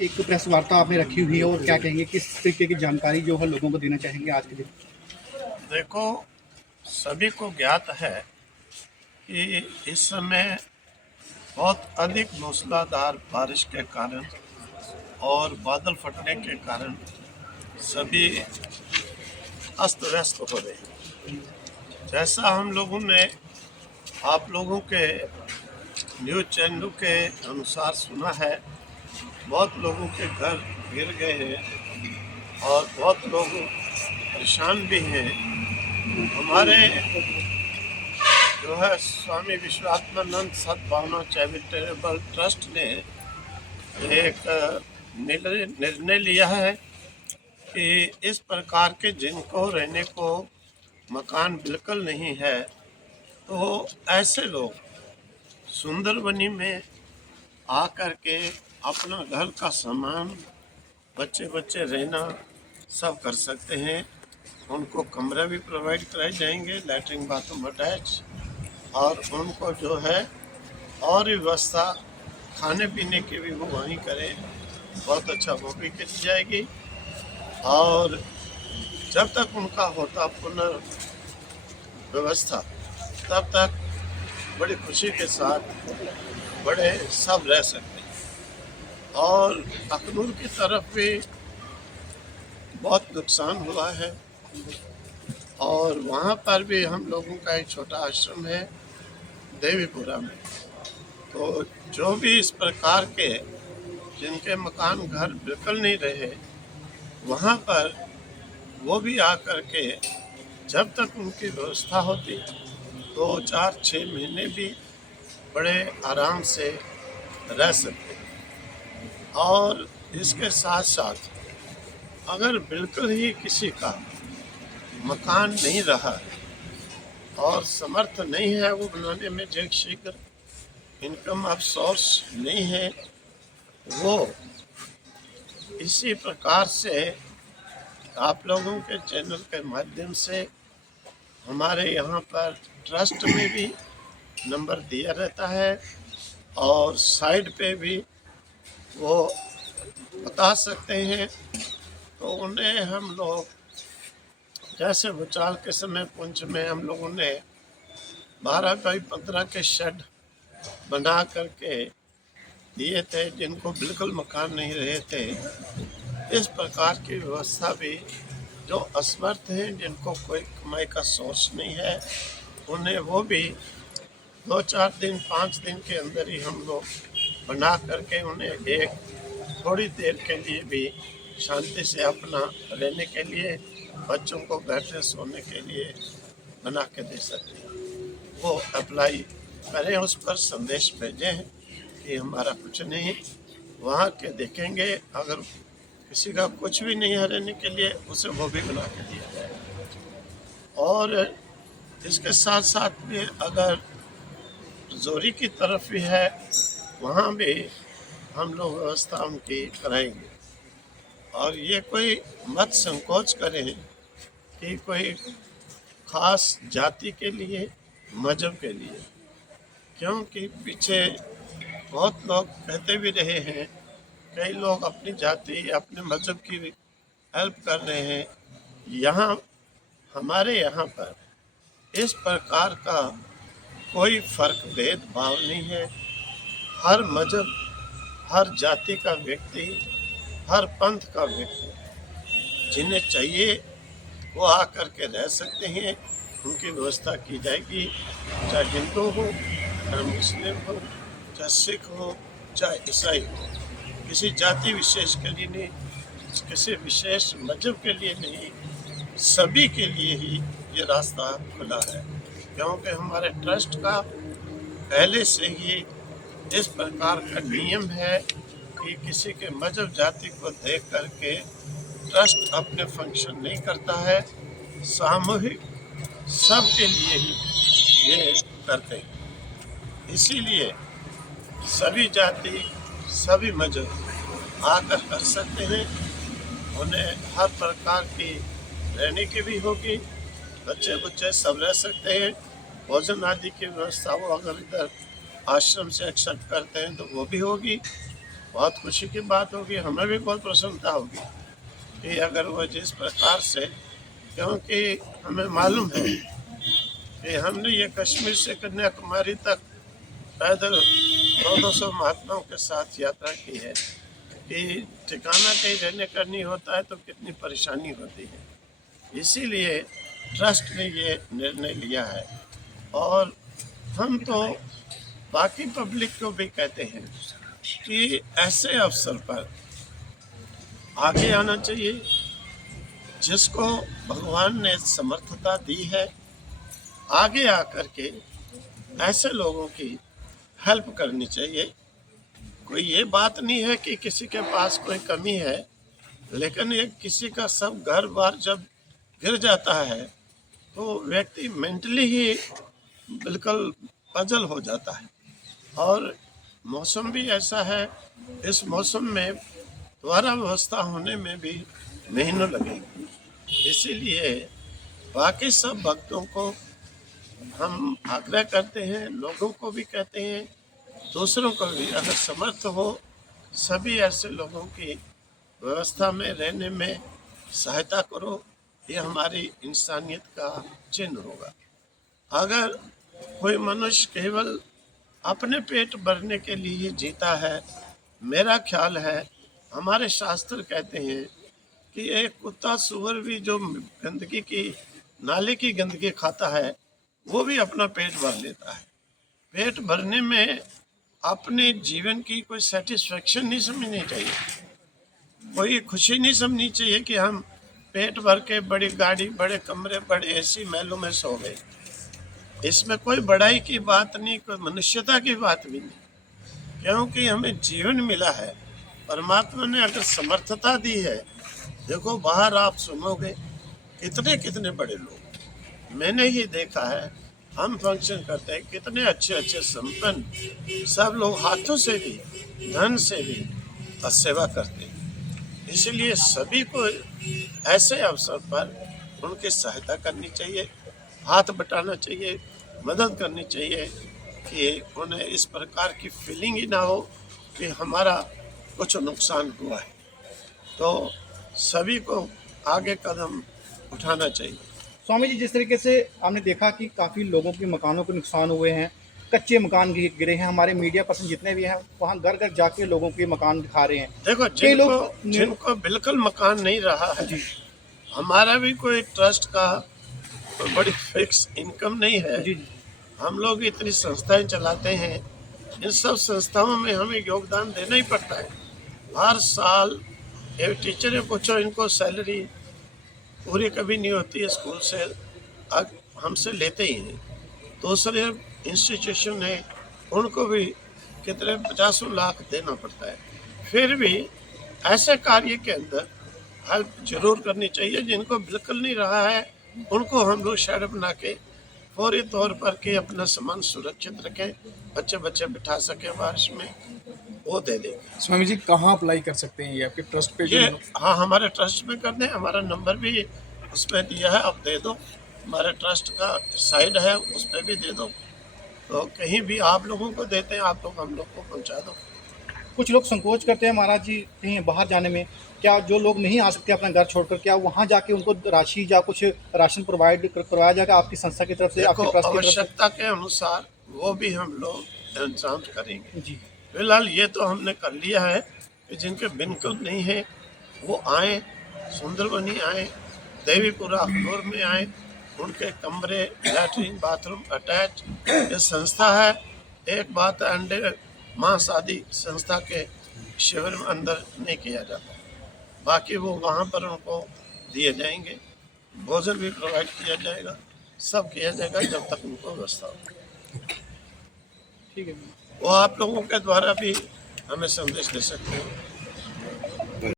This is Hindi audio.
एक प्रेस वार्ता आपने रखी हुई है और क्या कहेंगे, किस तरीके की जानकारी जो है लोगों को देना चाहेंगे आज के दिन? देखो, सभी को ज्ञात है कि इस समय बहुत अधिक मूसलाधार बारिश के कारण और बादल फटने के कारण सभी अस्त व्यस्त हो रहे हैं। जैसा हम लोगों ने आप लोगों के न्यूज़ चैनलों के अनुसार सुना है, बहुत लोगों के घर गिर गए हैं और बहुत लोग परेशान भी हैं। हमारे जो है स्वामी विश्वात्मानंद सद्भावना चैरिटेबल ट्रस्ट ने एक निर्णय लिया है कि इस प्रकार के जिनको रहने को मकान बिल्कुल नहीं है, तो ऐसे लोग सुंदरबनी में आकर के अपना घर का सामान, बच्चे बच्चे रहना सब कर सकते हैं। उनको कमरे भी प्रोवाइड कराए जाएंगे, लैट्रिन बाथरूम अटैच, और उनको जो है और व्यवस्था खाने पीने की भी वो वहीं करें, बहुत अच्छा वो भी की जाएगी। और जब तक उनका होता पुनर्व्यवस्था, तब तक बड़ी खुशी के साथ बड़े सब रह सकते हैं। और अखनूर की तरफ भी बहुत नुकसान हुआ है और वहाँ पर भी हम लोगों का एक छोटा आश्रम है देवीपुरा में। तो जो भी इस प्रकार के जिनके मकान घर बिल्कुल नहीं रहे, वहाँ पर वो भी आकर के जब तक उनकी व्यवस्था होती 2 4 6 महीने भी बड़े आराम से रह सकते हैं। और इसके साथ साथ अगर बिल्कुल ही किसी का मकान नहीं रहा है और समर्थ नहीं है वो बनाने में, जल्द शीघ्र इनकम ऑफ सोर्स नहीं है, वो इसी प्रकार से आप लोगों के चैनल के माध्यम से हमारे यहाँ पर ट्रस्ट में भी नंबर दिया रहता है और साइड पे भी वो बता सकते हैं। तो उन्हें हम लोग, जैसे भूचाल के समय पुंछ में हम लोगों ने 12x15 के शेड बना करके दिए थे जिनको बिल्कुल मकान नहीं रहे थे। इस प्रकार की व्यवस्था भी जो असमर्थ हैं, जिनको कोई कमाई का सोर्स नहीं है, उन्हें वो भी 2 4 दिन 5 दिन के अंदर ही हम लोग बना करके उन्हें एक थोड़ी देर के लिए भी शांति से अपना रहने के लिए, बच्चों को बैठने सोने के लिए बना के दे सकते हैं। वो अप्लाई करें, उस पर संदेश भेजें कि हमारा कुछ नहीं, वहाँ के देखेंगे। अगर किसी का कुछ भी नहीं है रहने के लिए, उसे वो भी बना के दिया जाए। और इसके साथ साथ में अगर जोरी की तरफ भी है, वहाँ भी हम लोग व्यवस्था उनकी कराएंगे। और ये कोई मत संकोच करें कि कोई खास जाति के लिए, मजहब के लिए, क्योंकि पीछे बहुत लोग कहते भी रहे हैं, कई लोग अपनी जाति अपने मजहब की हेल्प कर रहे हैं। यहाँ हमारे यहाँ पर इस प्रकार का कोई फर्क भेदभाव नहीं है। हर मजहब, हर जाति का व्यक्ति, हर पंथ का व्यक्ति जिन्हें चाहिए वो आकर के रह सकते हैं, उनकी व्यवस्था की जाएगी। चाहे हिंदू हो, चाहे मुस्लिम हो, चाहे सिख हो, चाहे ईसाई हो, किसी जाति विशेष के लिए नहीं, किसी विशेष मजहब के लिए नहीं, सभी के लिए ही ये रास्ता खुला है। क्योंकि हमारे ट्रस्ट का पहले से ही इस प्रकार का नियम है कि किसी के मजहब जाति को देख करके ट्रस्ट अपने फंक्शन नहीं करता है, सामूहिक सबके लिए ही ये करते हैं। इसीलिए सभी जाति, सभी मजहब आकर कर सकते हैं। उन्हें हर प्रकार की रहने की भी होगी, बच्चे बच्चे सब रह सकते हैं। भोजन आदि की व्यवस्था वो अगर इधर आश्रम से एक्सेप्ट करते हैं तो वो भी होगी। बहुत खुशी की बात होगी, हमें भी बहुत प्रसन्नता होगी कि अगर वो जिस प्रकार से, क्योंकि हमें मालूम है कि हमने ये कश्मीर से कन्याकुमारी तक पैदल 200 महात्माओं के साथ यात्रा की है कि ठिकाना कहीं रहने का नहीं होता है तो कितनी परेशानी होती है। इसीलिए ट्रस्ट ने ये निर्णय लिया है और हम तो बाकी पब्लिक को भी कहते हैं कि ऐसे अवसर पर आगे आना चाहिए। जिसको भगवान ने समर्थता दी है, आगे आकर के ऐसे लोगों की हेल्प करनी चाहिए। कोई ये बात नहीं है कि किसी के पास कोई कमी है, लेकिन ये किसी का सब घर बार जब गिर जाता है तो व्यक्ति मेंटली ही बिल्कुल पजल हो जाता है। और मौसम भी ऐसा है, इस मौसम में दोबारा व्यवस्था होने में भी महीनों लगेंगे। इसीलिए बाकी सब भक्तों को हम आग्रह करते हैं, लोगों को भी कहते हैं, दूसरों को भी, अगर समर्थ हो सभी ऐसे लोगों की व्यवस्था में रहने में सहायता करो। ये हमारी इंसानियत का चिन्ह होगा। अगर कोई मनुष्य केवल अपने पेट भरने के लिए जीता है, मेरा ख्याल है हमारे शास्त्र कहते हैं कि एक कुत्ता सुअर भी जो गंदगी की नाले की गंदगी खाता है वो भी अपना पेट भर लेता है। पेट भरने में अपने जीवन की कोई सेटिस्फेक्शन नहीं समझनी चाहिए, कोई खुशी नहीं समझनी चाहिए कि हम पेट भर के बड़ी गाड़ी, बड़े कमरे, बड़े एसी महलों में सो गए। इसमें कोई बड़ाई की बात नहीं, कोई मनुष्यता की बात भी नहीं, क्योंकि हमें जीवन मिला है। परमात्मा ने अगर समर्थता दी है, देखो बाहर आप सुनोगे कितने कितने बड़े लोग, मैंने ही देखा है, हम फंक्शन करते हैं, कितने अच्छे अच्छे संपन्न सब लोग हाथों से भी धन से भी सेवा करते हैं। इसलिए सभी को ऐसे अवसर पर उनकी सहायता करनी चाहिए, हाथ बटाना चाहिए, मदद करनी चाहिए कि उन्हें इस प्रकार की फीलिंग ही ना हो कि हमारा कुछ नुकसान हुआ है। तो सभी को आगे कदम उठाना चाहिए। स्वामी जी, जिस तरीके से हमने देखा कि काफ़ी लोगों के मकानों के नुकसान हुए हैं, कच्चे मकान गिरे हैं, हमारे मीडिया पर्सन जितने भी हैं वहाँ घर घर जाके लोगों के मकान दिखा रहे हैं। देखो कई जिनको बिल्कुल मकान नहीं रहा है, जी हमारा भी कोई ट्रस्ट का कोई बड़ी फिक्स इनकम नहीं है। जी जी हम लोग इतनी संस्थाएं चलाते हैं, इन सब संस्थाओं में हमें योगदान देना ही पड़ता है। हर साल ये टीचर पूछो, इनको सैलरी पूरी कभी नहीं होती है, स्कूल से हमसे लेते ही हैं। दूसरे इंस्टीट्यूशन है, उनको भी कितने 50 लाख देना पड़ता है। फिर भी ऐसे कार्य के अंदर हेल्प जरूर करनी चाहिए। जिनको बिल्कुल नहीं रहा है उनको हम लोग शेड बना के फौरी तौर पर के अपना सामान सुरक्षित रखें, बच्चे बच्चे बिठा सके बारिश में, वो दे देंगे। स्वामी जी कहाँ अप्लाई कर सकते हैं ये आपके ट्रस्ट पे? ये हाँ, हमारे ट्रस्ट में कर दें, हमारा नंबर भी उसमें दिया है, आप दे दो। हमारे ट्रस्ट का साइड है, उस पर भी दे दो, तो कहीं भी आप लोगों को देते हैं, आप लोग हम लोग को पहुंचा दो। कुछ लोग संकोच करते हैं महाराज जी कहीं बाहर जाने में, क्या जो लोग नहीं आ सकते अपना घर छोड़कर, क्या वहाँ जाके उनको राशि या कुछ राशन प्रोवाइड करवाया जाएगा आपकी संस्था की तरफ से, आपके देखो ट्रस्ट की तरफ आवश्यकता के अनुसार वो भी हम लोग इंतजाम करेंगे। से? जी फिलहाल ये तो हमने कर लिया है कि जिनके बिल्कुल नहीं है वो आए, सुंदरबनी आए, देवीपुरा अखनूर में आए, उनके कमरे, लैट्रिन, बाथरूम अटैच ये संस्था है। एक बात है, अंडे मांस आदि संस्था के शिविर में अंदर नहीं किया जाता, बाकी वो वहाँ पर उनको दिए जाएंगे, भोजन भी प्रोवाइड किया जाएगा, सब किया जाएगा जब तक उनको व्यवस्था हो। ठीक है। वो आप लोगों के द्वारा भी हमें संदेश दे सकते हैं।